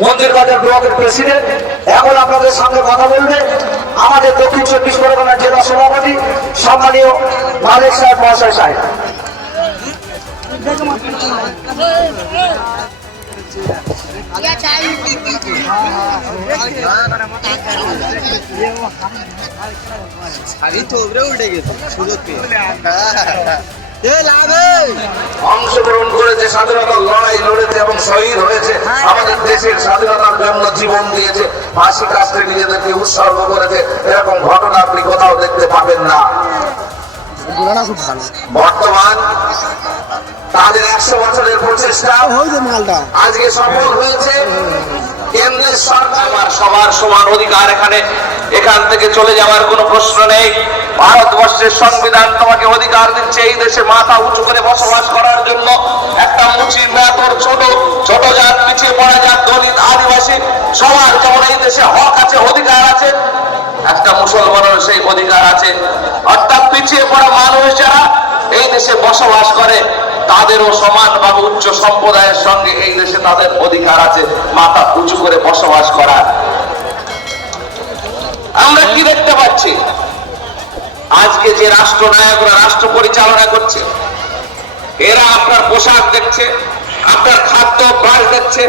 মন্দির বাজার ব্লকের প্রেসিডেন্ট এখন আপনাদের সামনে কথা বলবে আমাদের দক্ষিণ চব্বিশ পরগনা জেলা সভাপতি সম্মানীয় মালিক সাহেব মহাশয় সাহেব। অংশগ্রহণ করেছে স্বাধীনতা লড়াই লড়েছে এবং শহীদ দেশের স্বাধীনতার জন্য জীবন দিয়েছে। ফাঁসি কাস্টে নিজেদেরকে উৎসর্গ করেছে। এরকম ঘটনা আপনি কোথাও দেখতে পাবেন না। বর্তমান তাদের একশো বছরের প্রচেষ্টা। আজকে সফল হয়েছে। সবার সমান অধিকার এখানে, এখান থেকে চলে যাওয়ার কোনো প্রশ্ন নেই। ভারতবর্ষের সংবিধান তোমাকে অধিকার দিচ্ছে এই দেশে মাথা উঁচু করে বসবাস করার জন্য। একটা মুচি মেয়াতর ছোট ছোট জাত পিছিয়ে পড়া জাত দলিত আদিবাসী, সবার যেমন এই দেশে হক আছে, অধিকার আছে, একটা মুসলমানের সেই অধিকার আছে। অর্থাৎ পিছিয়ে পড়া মানুষ যারা এই দেশে বসবাস করে, তাদেরও সমানভাবে উচ্চ সম্প্রদায়ের সঙ্গে এই দেশে তাদের অধিকার আছে, মাথা উঁচু করে বসবাস করার আমরা কি দেখতে পাচ্ছি? আজকে যে রাষ্ট্রনায়করা রাষ্ট্র পরিচালনা করছে, এরা আপনার পোশাক দেখছে, আপনার খাদ্য অভ্যাস দেখছে,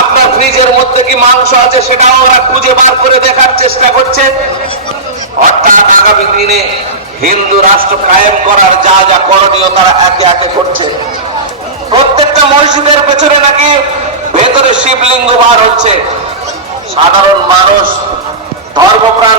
আপনার ফ্রিজের মধ্যে কি মাংস আছে সেটাও ওরা খুঁজে বার করে দেখার চেষ্টা করছে। অর্থাৎ আগামী দিনে হিন্দু রাষ্ট্র কায়েম করার যা যা করণীয় তারা একে একে করছে। প্রত্যেকটা মসজিদের পেছনে নাকি ভেতরে শিবলিঙ্গ বার হচ্ছে। সাধারণ মানুষ, ধর্মপ্রাণ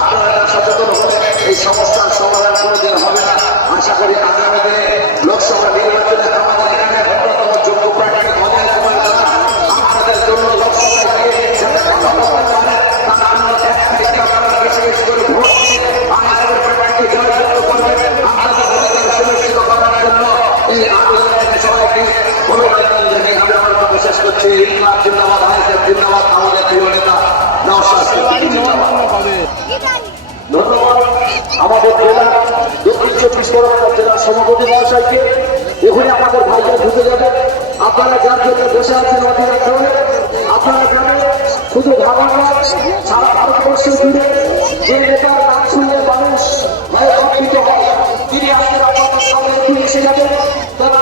দক্ষিণ চব্বিশ পরগনা জেলার সভাপতি মহাশয়কে। এখানে আমাদের বসে আছেন অধীর আগ্রহে, আপনারা জানেন শুধু ভাবা নয়, সারা ভারতবর্ষ যে নেতার নাম মানুষ ভয়ে কম্পিত হয়। তিনি আজকের আপনাদের সামনে একটু এসে যাবেন। তারা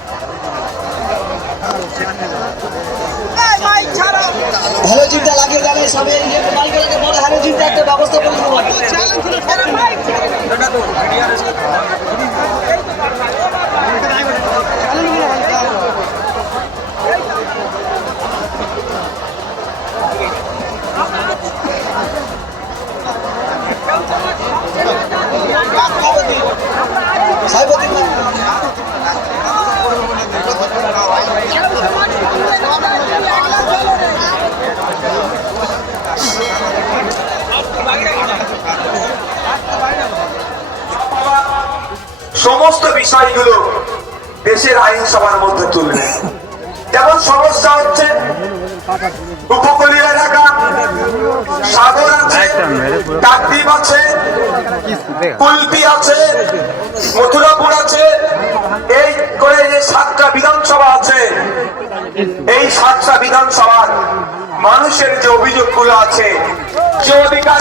হ্যালোজিনটা লাগিয়ে যাবে সবে মাইকেলকে বলে হ্যালোজিনটা একটা ব্যবস্থা করে দেবো। সমস্ত বিষয়গুলো দেশের আইনসভার মধ্যে তুলবে। যেমন সমস্যা হচ্ছে উপকূলীয় এলাকা, সাগর আছে কাকদ্বীপ আছে, কুলপি আছে, মথুরাপুর আছে, এই করে যে সাতটা বিধানসভা আছে, এই সাতটা বিধানসভার মানুষের যে অভিযোগগুলো আছে, যে অধিকার